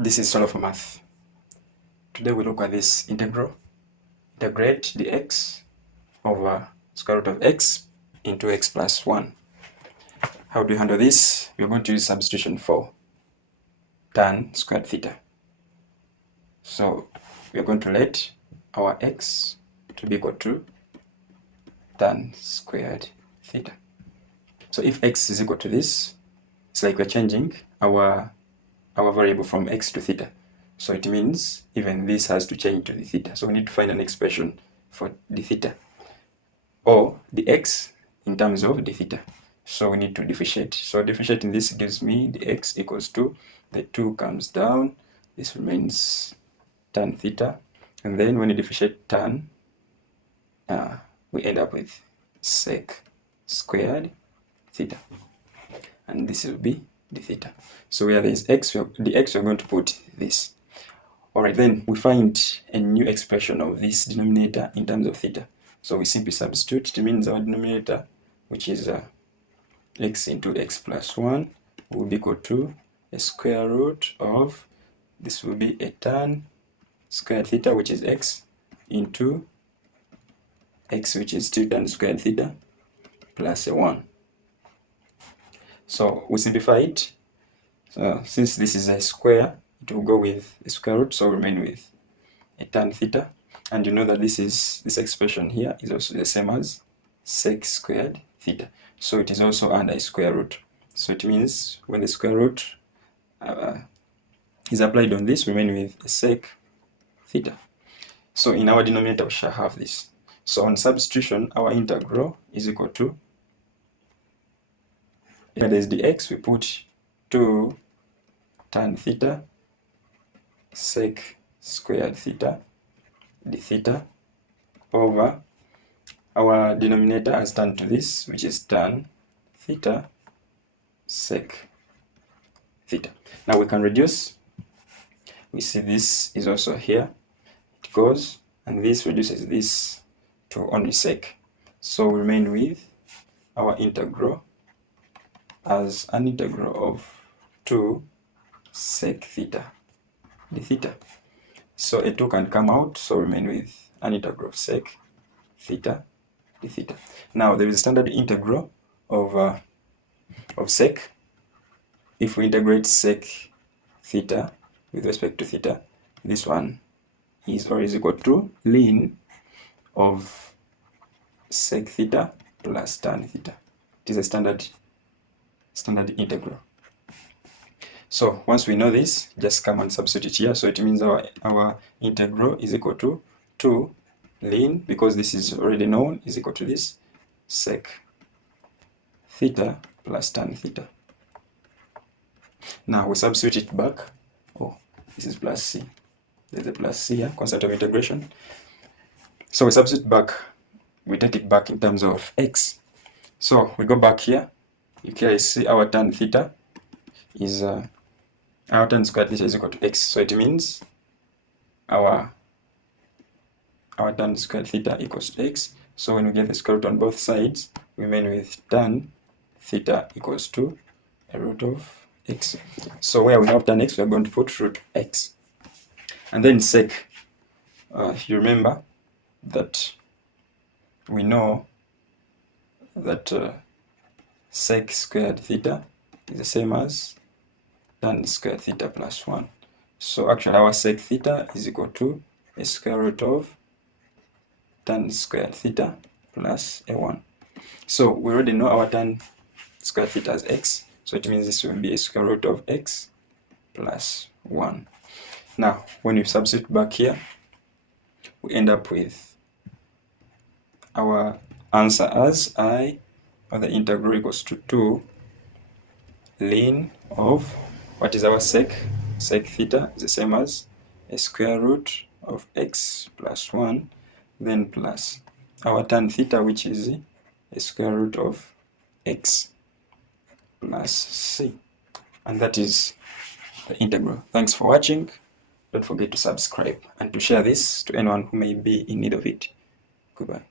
This is Solo for Math. Today we look at this integral. Integrate the x over square root of x into x plus 1. How do you handle this? We're going to use substitution for tan squared theta. So we're going to let our x to be equal to tan squared theta. So if x is equal to this, it's like we're changing our variable from x to theta. So it means even this has to change to the theta. So we need to find an expression for the theta or the x in terms of the theta. So we need to differentiate. So differentiating this gives me the x equals to, the 2 comes down, this remains tan theta, and then when you differentiate tan, we end up with sec squared theta, and this will be the theta. So where there is x, the x we're going to put this. Alright, then we find a new expression of this denominator in terms of theta. So we simply substitute. It means our denominator, which is x into x plus 1, will be equal to a square root of, this will be a tan squared theta, which is x, into x, which is 2 tan squared theta, plus a 1. So we simplify it. So since this is a square, it will go with a square root, so we remain with a tan theta. And you know that this expression here is also the same as sec squared theta. So it is also under a square root. So it means when the square root is applied on this, we remain with a sec theta. So in our denominator, we shall have this. So on substitution, our integral is equal to, here there is the x, we put 2 tan theta sec squared theta, the theta, over our denominator has turned to this, which is tan theta sec theta. Now we can reduce. We see this is also here. It goes, and this reduces this to only sec. So we remain with our integral as an integral of 2 sec theta, the theta. So a 2 can come out, so remain with an integral of sec theta, the theta. Now there is a standard integral of sec. If we integrate sec theta with respect to theta, this one is or is equal to ln of sec theta plus tan theta. It is a standard integral. So once we know this, just come and substitute here. So it means our integral is equal to 2 ln, because this is already known, is equal to this sec theta plus tan theta. Now we substitute it back. Oh, this is plus c. There's a plus c here, concept of integration. So we substitute back, we take it back in terms of x. So we go back here. You can see our tan theta is our tan squared theta is equal to x. So it means our tan squared theta equals to x. So when we get the square root on both sides, we remain with tan theta equals to a root of x. So where we have tan x, we are going to put root x. And then sec, you remember that we know that sec squared theta is the same as tan squared theta plus 1. So actually our sec theta is equal to a square root of tan squared theta plus a 1. So we already know our tan squared theta as x, so it means this will be a square root of x plus 1. Now when we substitute back here, we end up with our answer as I, or the integral, equals to 2 ln of, what is our sec theta is the same as a square root of x plus 1, then plus our tan theta, which is a square root of x plus c, and that is the integral. Thanks for watching. Don't forget to subscribe and to share this to anyone who may be in need of it. Goodbye.